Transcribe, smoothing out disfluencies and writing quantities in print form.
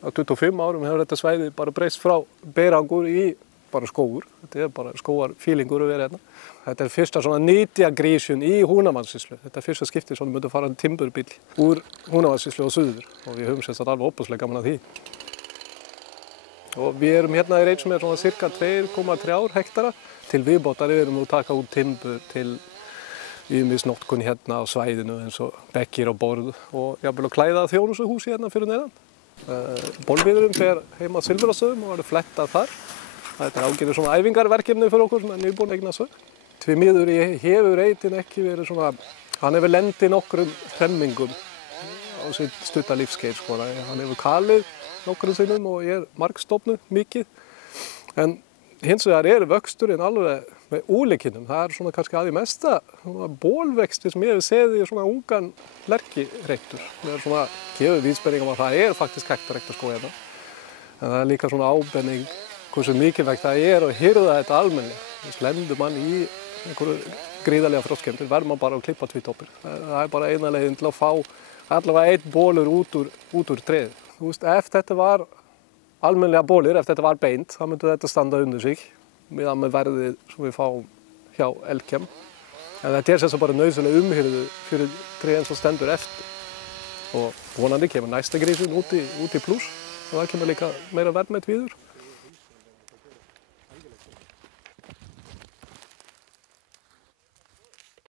á 25 árum hefur þetta svæði bara breyst frá beirangur í bara skógur. Þetta bara skógarfílingur að vera hérna. Þetta fyrsta svona nytjagrísun í Húnavatnssýslu. Þetta fyrsta skipti sem myndi fara timburbíll úr Húnavatnssýslu og suður og við höfum sérst alveg óbúslega gaman að því. Og við erum hérna í reit sem svona cirka 2,3 hektara til viðbótar við erum að taka út timbur til ýmisnotkun hérna á svæðinu eins og bekkir og borð og jafnvel að klæða þjónustuhúsi hérna fyrir neðan. Bolviðurum fer heima á Silfrastöðum og verður flettað þar. Þetta ágætis svona æfingarverkefni fyrir okkur sem nýbúin eignast þau. Því miður hefur reitin ekki verið svona, hann hefur lendið nokkrum hremmingum á sitt stutta lífskeið sko. Hann hefur kalið nokkrum sinnum og margstofnuð mikið. En hins vegar vöxturinn alveg með ólíkindum. Það svona kannski aðeins mesta bólvexti sem ég hef séð í svona ungan lerkireyktur. Það svona gefur vísbendingum að það faktisk hægt að reykta sko hérna. En það líka svona ábending hversu mikilvægt það að hirða þetta almennilega. Þess lendur mann í einhverju gríðarlega frostskemmdir, verður man bara að klippa tvítoppir. Það bara eina leiðin til að fá allavega einn bólur út úr tréð. Þú veist, ef þetta var almennilega bólir, ef þetta var beint, þá myndi þetta standa undir sig með verðið sem við fáum hjá Elkem. En þetta sem bara nauðsynlega umhirðu fyrir tréð sem stendur eftir. Og vonandi kemur næsta grísun út í plús og það kemur líka meira verðmætt víður.